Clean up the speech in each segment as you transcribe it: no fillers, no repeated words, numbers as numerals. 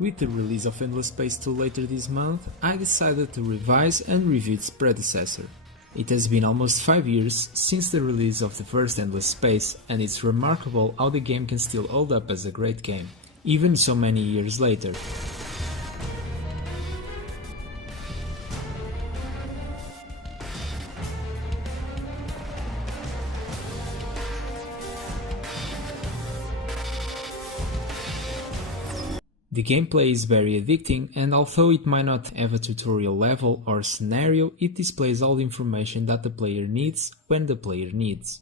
With the release of Endless Space 2 later this month, I decided to revise and review its predecessor. It has been almost 5 years since the release of the first Endless Space, and it's remarkable how the game can still hold up as a great game, even so many years later. The gameplay is very addicting, and although it might not have a tutorial level or scenario, it displays all the information that the player needs when the player needs.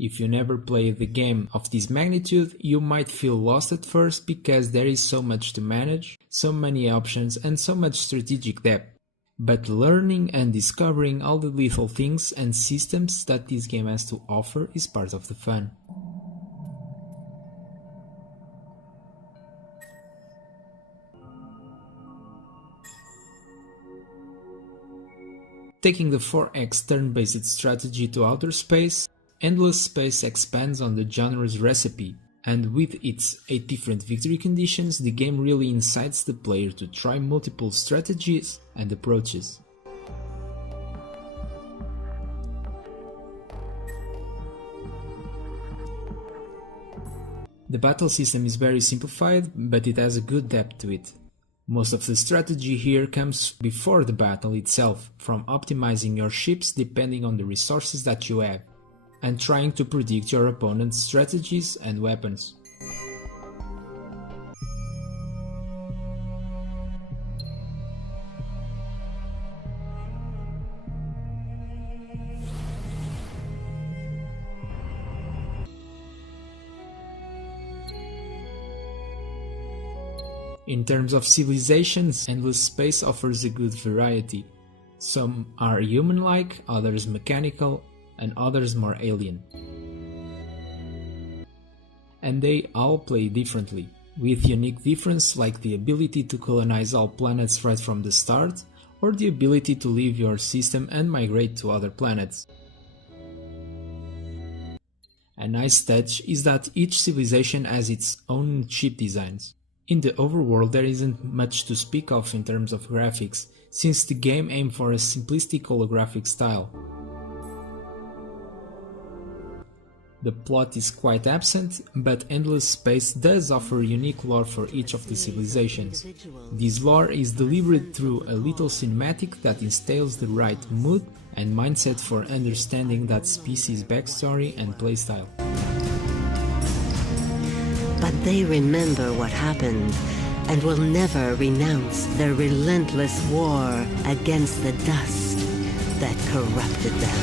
If you never played the game of this magnitude, you might feel lost at first because there is so much to manage, so many options and so much strategic depth. But learning and discovering all the little things and systems that this game has to offer is part of the fun. Taking the 4X turn-based strategy to outer space, Endless Space expands on the genre's recipe, and with its 8 different victory conditions, the game really incites the player to try multiple strategies and approaches. The battle system is very simplified, but it has a good depth to it. Most of the strategy here comes before the battle itself, from optimizing your ships depending on the resources that you have, and trying to predict your opponent's strategies and weapons. In terms of civilizations, Endless Space offers a good variety. Some are human-like, others mechanical, and others more alien. And they all play differently, with unique difference like the ability to colonize all planets right from the start, or the ability to leave your system and migrate to other planets. A nice touch is that each civilization has its own ship designs. In the overworld there isn't much to speak of in terms of graphics, since the game aimed for a simplistic holographic style. The plot is quite absent, but Endless Space does offer unique lore for each of the civilizations. This lore is delivered through a little cinematic that instills the right mood and mindset for understanding that species' backstory and playstyle. But they remember what happened and will never renounce their relentless war against the dust that corrupted them.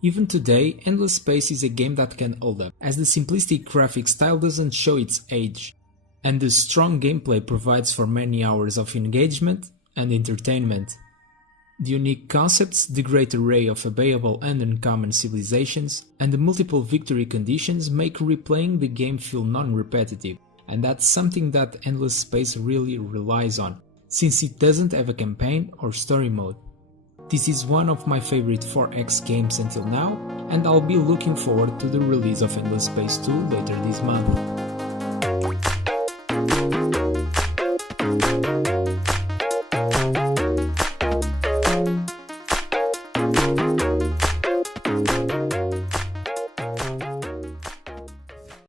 Even today, Endless Space is a game that can hold up, as the simplistic graphic style doesn't show its age, and the strong gameplay provides for many hours of engagement and entertainment. The unique concepts, the great array of available and uncommon civilizations, and the multiple victory conditions make replaying the game feel non-repetitive, and that's something that Endless Space really relies on, since it doesn't have a campaign or story mode. This is one of my favorite 4X games until now, and I'll be looking forward to the release of Endless Space 2 later this month.